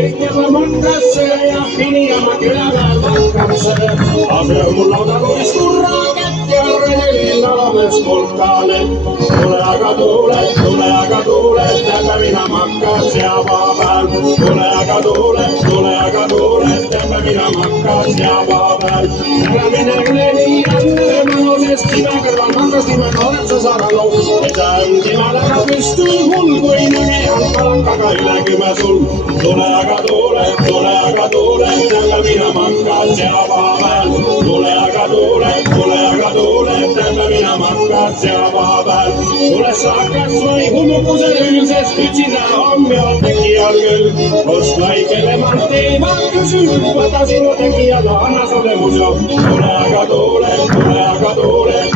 kõikjale matkasse ja Piniama küläväel matkasse. Ase on mul laudaluis kurra kätt ja redelil alames polkane. Tule aga tuule, täpä minä makkaan seavaa pääl. Tule aga tuule, täpä minä makkaan seavaa pääl. Älä mene yleni änne, mõnusest kime kõrval makast nimen oled sa saralou. Esa on kimale ka püstul hull, kui nägejan palakaga üle 10 sul. Tule aga tuule, täpä minä makkaan seavaa pääl. Tule aga tuule, täpä minä makkaan seavaa pääl. Tule saa kasvai hummukuse ülsest, ütsida on ja tekijal küll. Osta ikele mantei vaan kysy, võta sinu tekijala, anna sulle muso. Tule aga tuule,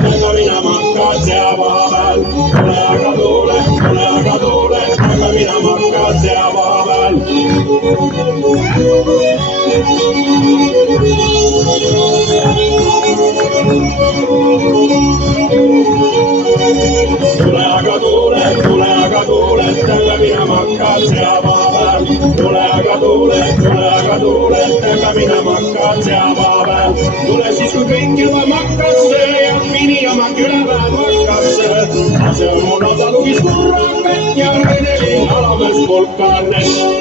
täpä minä makkaan seavaa pääl. Tule aga tuule, täpä minä makkaan seavaa pääl. Tule aga tuule, täpä minä makkaan seavaa pääl. Tule aga tuule, täpä minä makkaan seavaa pääl. Tule siis kui kõik juba makkasse ja Piniama küläväel makkasse. Ase on mul laudaluis kurra kätt ja redelil alames polkane.